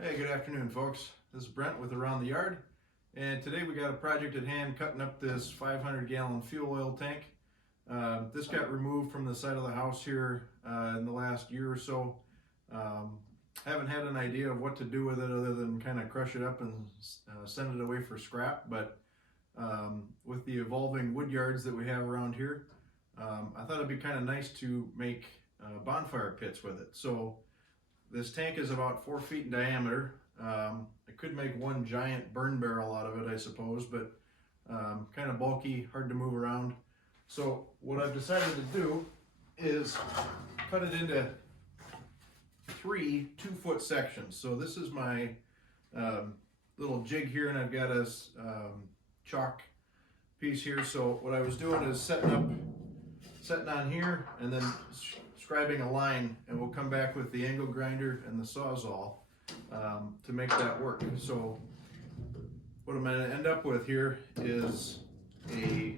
Hey, good afternoon, folks. This is Brent with Around the Yard, and today we got a project at hand cutting up this 500-gallon fuel oil tank. This got removed from the side of the house here in the last year or so. Haven't had an idea of what to do with it other than kind of crush it up and send it away for scrap, but with the evolving wood yards that we have around here, I thought it'd be kind of nice to make bonfire pits with it. So this tank is about 4 feet in diameter. I could make one giant burn barrel out of it, I suppose, but kind of bulky, hard to move around. So what I've decided to do is cut it into 3 2-foot sections. So this is my little jig here, and I've got a chalk piece here. So what I was doing is setting on here and then scribing a line, and we'll come back with the angle grinder and the Sawzall to make that work. So what I'm going to end up with here is a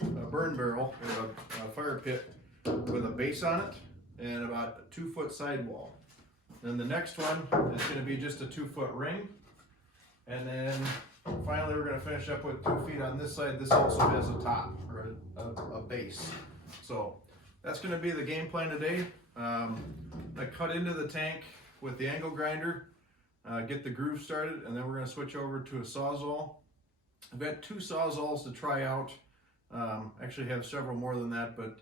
burn barrel or a fire pit with a base on it and about a 2-foot sidewall. Then the next one is going to be just a 2-foot ring, and then finally we're going to finish up with 2 feet on this side. This also has a top or a base. So that's going to be the game plan today. I cut into the tank with the angle grinder, get the groove started, and then we're going to switch over to a Sawzall. I've got 2 Sawzalls to try out. Actually have several more than that, but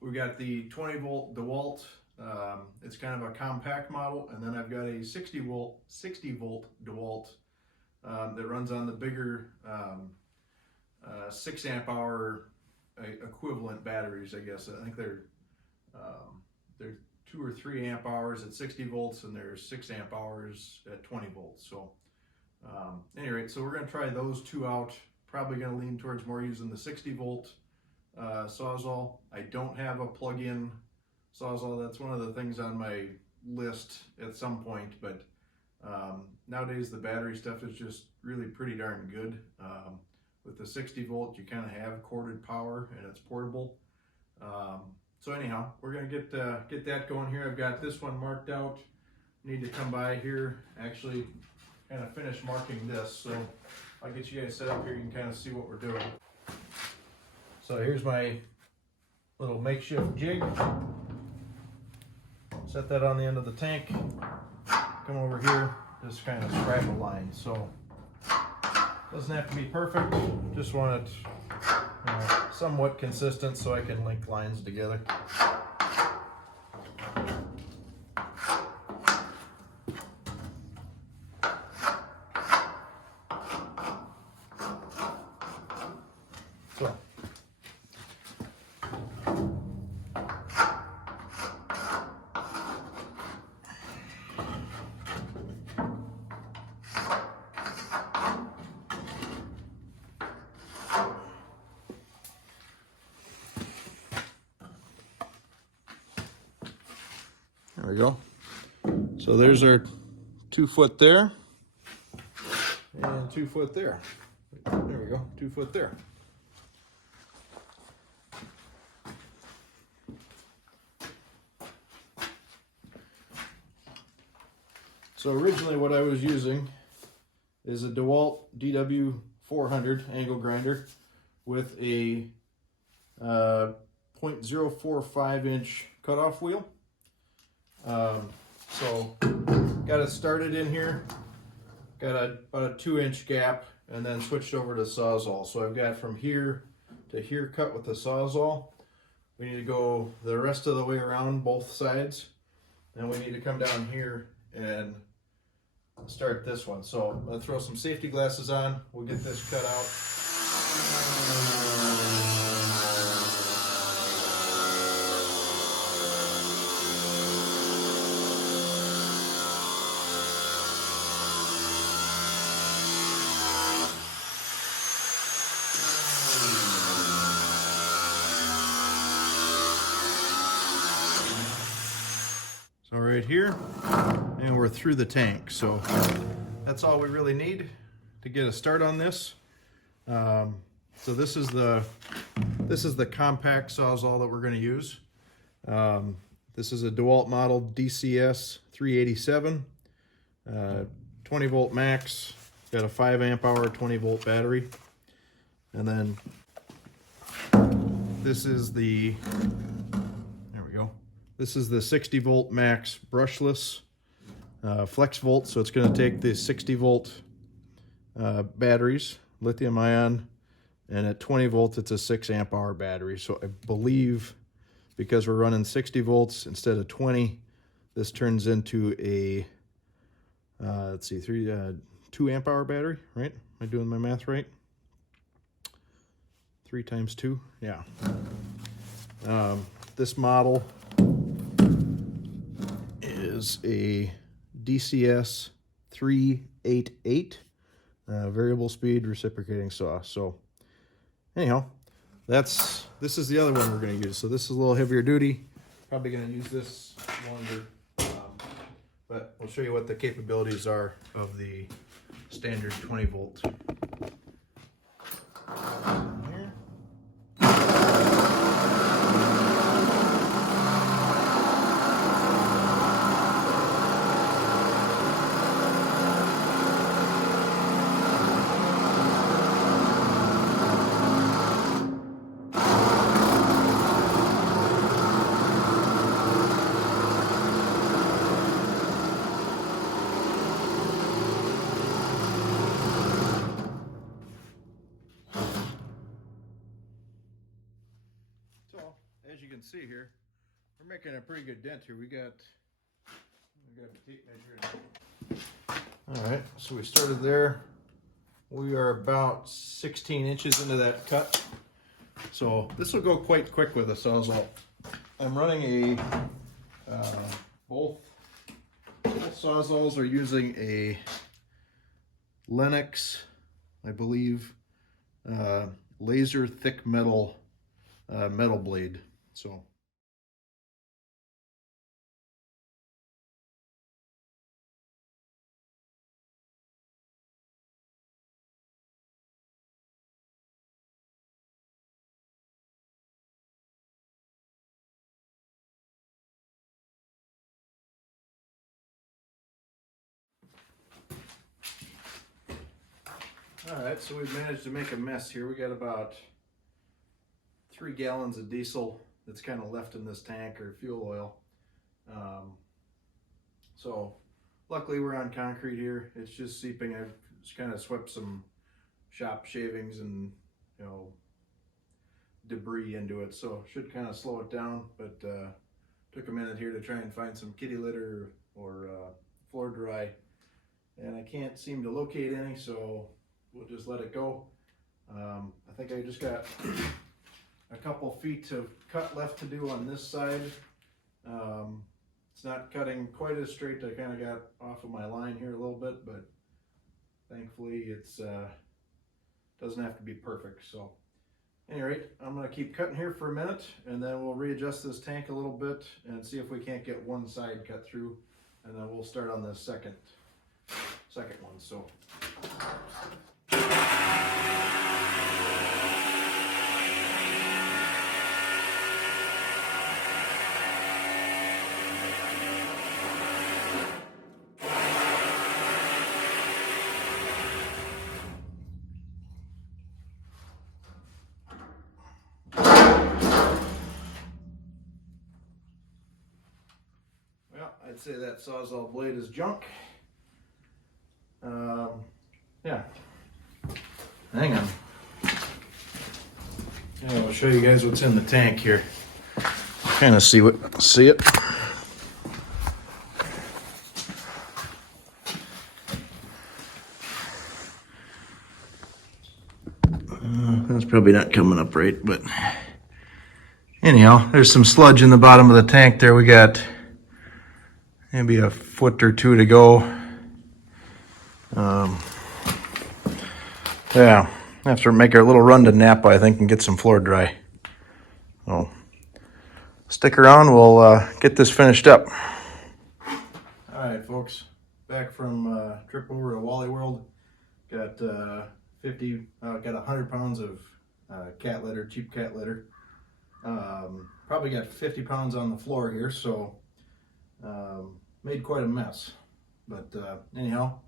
we've got the 20-volt DeWalt. It's kind of a compact model, and then I've got a 60-volt DeWalt that runs on the bigger 6 amp hour equivalent batteries, I guess. I think they're 2 or 3 amp hours at 60 volts, and they're 6 amp hours at 20 volts. So anyway, so we're going to try those 2 out. Probably going to lean towards more using the 60 volt Sawzall. I don't have a plug-in Sawzall. That's one of the things on my list at some point, but nowadays the battery stuff is just really pretty darn good. With the 60 volt, you kind of have corded power, and it's portable. So anyhow, we're gonna get that going here. I've got this one marked out. Need to come by here, actually kind of finish marking this. So I'll get you guys set up here. You can kind of see what we're doing. So here's my little makeshift jig. Set that on the end of the tank. Come over here, just kind of scribe a line. So doesn't have to be perfect, just want it somewhat consistent so I can link lines together. So there we go. So there's our 2 foot there, and 2 foot there. There we go, 2 foot there. So originally what I was using is a DeWalt DW400 angle grinder with a 0.045 inch cutoff wheel. So got it started in here, got about a 2-inch gap, and then switched over to Sawzall. So I've got from here to here cut with the Sawzall. We need to go the rest of the way around both sides, and we need to come down here and start this one. So I'm going to throw some safety glasses on. We'll get this cut out. So right here, and we're through the tank. So that's all we really need to get a start on this. So this is the compact Sawzall that we're going to use. This is a DeWalt model DCS 387, 20 volt max, got a 5 amp hour 20 volt battery. And then this is the, there we go. This is the 60 volt max brushless flex volt. So it's going to take the 60 volt batteries, lithium ion, and at 20 volts it's a 6 amp hour battery. So I believe because we're running 60 volts instead of 20, this turns into a let's see, 2 amp hour battery, right? Am I doing my math right? 3 times 2, yeah. This model is a DCS 388 variable speed reciprocating saw. So anyhow, this is the other one we're going to use. So this is a little heavier duty. Probably going to use this longer, but we'll show you what the capabilities are of the standard 20 volt. As you can see here, we're making a pretty good dent here. We got a tape measure. All right, so we started there. We are about 16 inches into that cut. So this will go quite quick with a Sawzall. I'm running both Sawzalls are using a Lennox, I believe, laser thick metal blade. So all right, so we've managed to make a mess here. We got about 3 gallons of diesel that's kind of left in this tank, or fuel oil. So luckily we're on concrete here. It's just seeping. I've just kind of swept some shop shavings and, you know, debris into it, so should kind of slow it down. But took a minute here to try and find some kitty litter or floor dry, and I can't seem to locate any, so we'll just let it go. I think I just got a couple feet of cut left to do on this side. It's not cutting quite as straight. I kind of got off of my line here a little bit, but thankfully it's doesn't have to be perfect. So at any rate, I'm going to keep cutting here for a minute, and then we'll readjust this tank a little bit and see if we can't get one side cut through, and then we'll start on the second one. So I'd say that Sawzall blade is junk. Yeah. Hang on. Yeah, I'll show you guys what's in the tank here. Kind of see it. That's probably not coming up right, but anyhow, there's some sludge in the bottom of the tank there. We got maybe a foot or two to go. Yeah, I have to make a little run to Napa, I think, and get some floor dry. So stick around, we'll get this finished up. All right, folks, back from trip over to Wally World. Got 100 pounds of cat litter, cheap cat litter. Probably got 50 pounds on the floor here, so made quite a mess. But anyhow,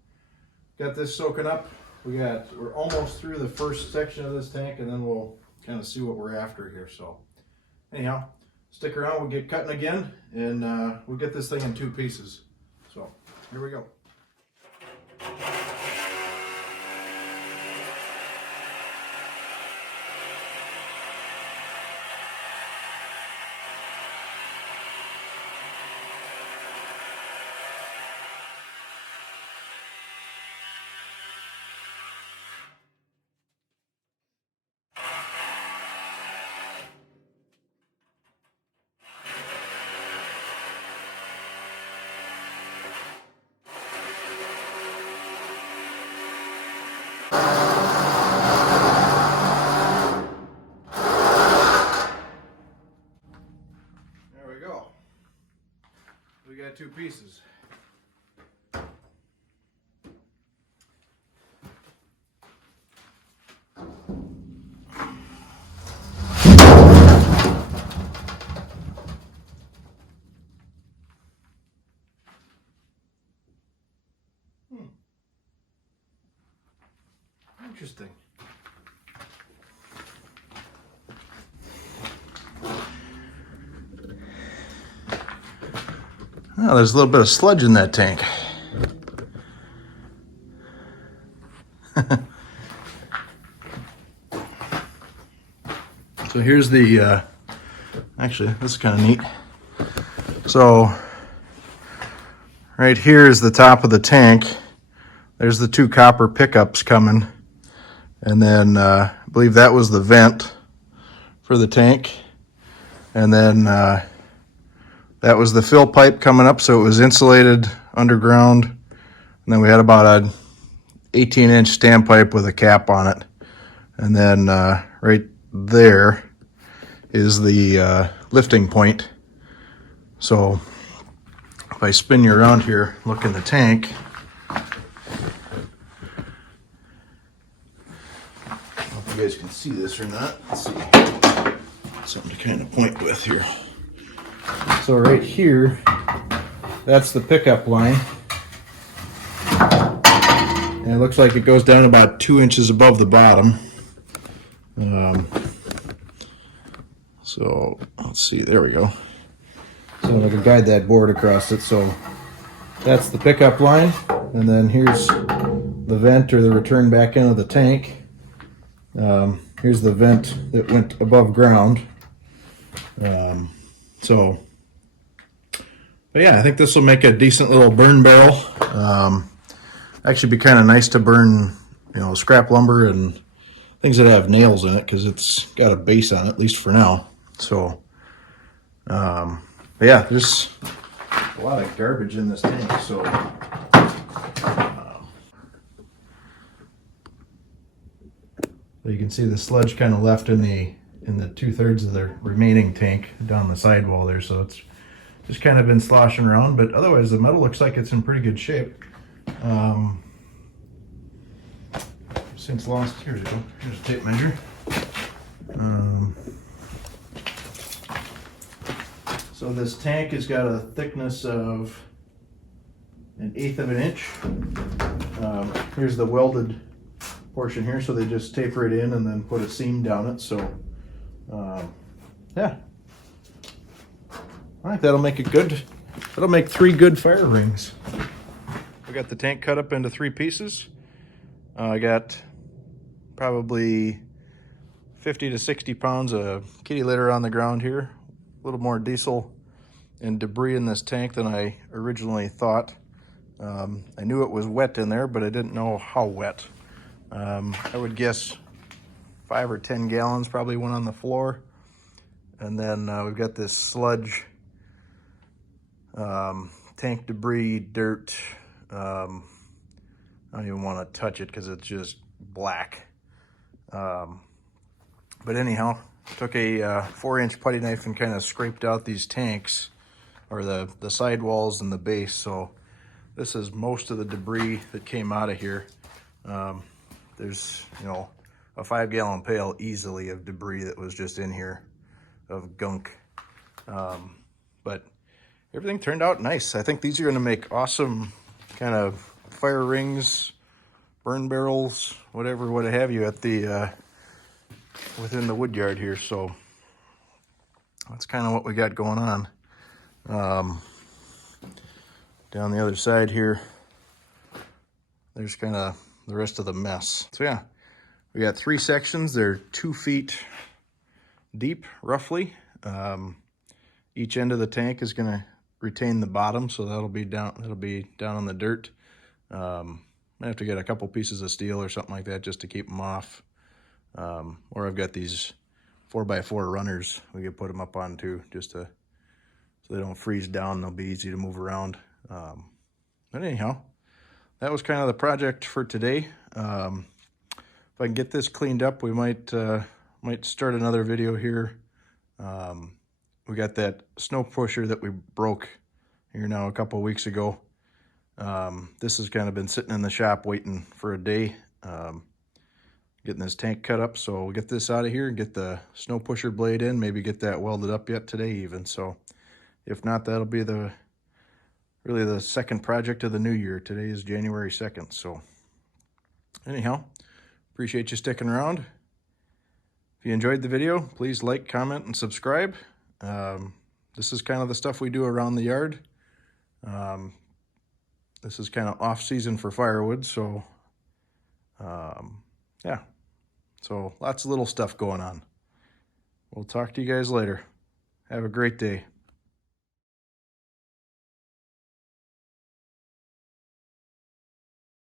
got this soaking up. We're almost through the first section of this tank, and then we'll kind of see what we're after here. So anyhow, stick around, we'll get cutting again, and we'll get this thing in 2 pieces. So here we go. We got 2 pieces. Interesting. Oh, there's a little bit of sludge in that tank. So here's the, actually, this is kind of neat. So right here is the top of the tank. There's the 2 copper pickups coming. And then I believe that was the vent for the tank. And then that was the fill pipe coming up, so it was insulated underground. And then we had about a 18-inch standpipe with a cap on it. And then right there is the lifting point. So if I spin you around here, look in the tank. I don't know if you guys can see this or not. Let's see. Something to kind of point with here. So right here, that's the pickup line. And it looks like it goes down about 2 inches above the bottom. So let's see, there we go. So I can guide that board across it. So that's the pickup line. And then here's the vent or the return back end of the tank. Here's the vent that went above ground. But yeah, I think this will make a decent little burn barrel. Actually be kind of nice to burn, scrap lumber and things that have nails in it, because it's got a base on it, at least for now. So, but yeah, there's a lot of garbage in this tank. So, you can see the sludge kind of left in the 2/3 of the remaining tank down the sidewall there. So it's just kind of been sloshing around, but otherwise the metal looks like it's in pretty good shape. Since last, here's a tape measure. So this tank has got a thickness of 1/8 of an inch. Here's the welded portion here, so they just taper it in and then put a seam down it. So yeah, I think that'll make it good. That'll make 3 good fire rings. I got the tank cut up into 3 pieces. I got probably 50 to 60 pounds of kitty litter on the ground here. A little more diesel and debris in this tank than I originally thought. I knew it was wet in there, but I didn't know how wet. I would guess 5 or 10 gallons probably went on the floor. And then we've got this sludge, tank debris, dirt. I don't even want to touch it because it's just black. But anyhow, took a 4-inch putty knife and kind of scraped out these tanks, or the sidewalls and the base. So this is most of the debris that came out of here. There's, a 5-gallon pail easily of debris that was just in here. of gunk. But everything turned out nice. I think these are going to make awesome kind of fire rings, burn barrels, whatever, what have you, at the within the wood yard here. So that's kind of what we got going on. Down the other side here, there's kind of the rest of the mess. So yeah, we got 3 sections. They're 2 feet deep, roughly. Each end of the tank is going to retain the bottom, so that'll be down on the dirt. I have to get a couple pieces of steel or something like that just to keep them off. Or I've got these 4x4 runners we could put them up on too, just to so they don't freeze down. They'll be easy to move around. But anyhow, that was kind of the project for today. If I can get this cleaned up, we might start another video here. We got that snow pusher that we broke here now a couple of weeks ago. This has kind of been sitting in the shop waiting for a day, getting this tank cut up. So we'll get this out of here and get the snow pusher blade in, maybe get that welded up yet today even. So if not, that'll be really the second project of the new year. Today is January 2nd. So anyhow, appreciate you sticking around. If you enjoyed the video, please like, comment, and subscribe. This is kind of the stuff we do around the yard. This is kind of off season for firewood, so yeah. So lots of little stuff going on. We'll talk to you guys later. Have a great day.